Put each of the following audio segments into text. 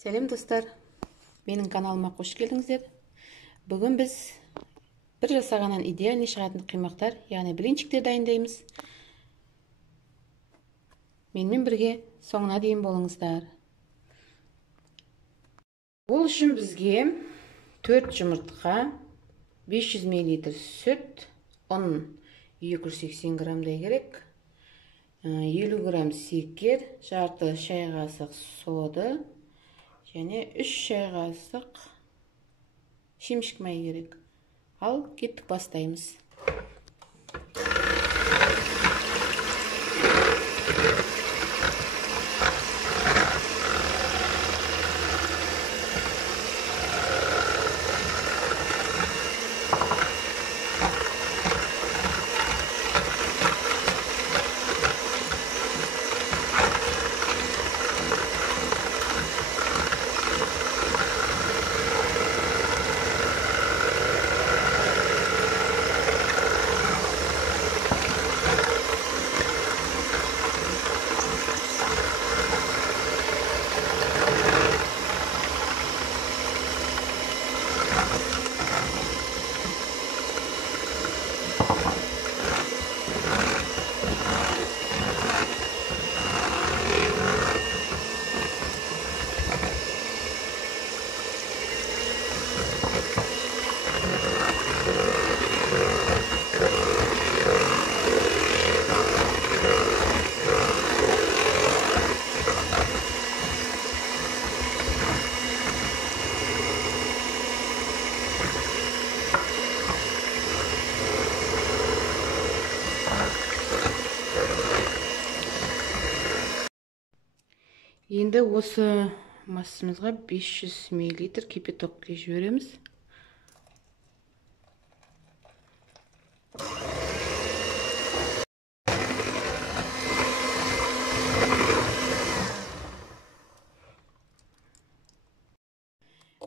Сәлем достар, менің каналыма қош келдіңіздер. Бүгін біз бір жасағаннан идеальный шығатын қимақтар, яғни блинчиктер дайындаймыз. Менімен бірге соңына дейін болыңыздар. Бұл үшін бізге 4 жұмыртқа, 500 мл сүт, ұн 280 грамдай керек, 50 грамм секер, жарты шай қасық сода, және 3 шай қасық шемшік май керек. Ал кеттік бастаймыз. Енді осы массамызға 500 мл кипятокқа жібереміз.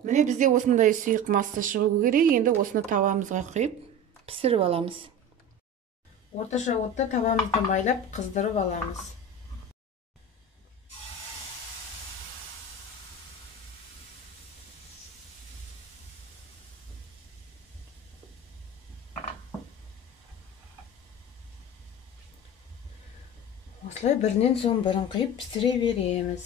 Міне бізде осындай сұйық масса шығу керек. Енді осыны тавамызға құйып пісіріп аламыз. Орташа отта тавамызды майлап қыздырып аламыз. Осылай бірінен соң бірін құйып пісіре береміз.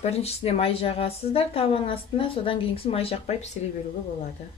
Біріншісінде май жағасыздар таваның астына, содан кейінгісі май жақпай пісіре беруге болады.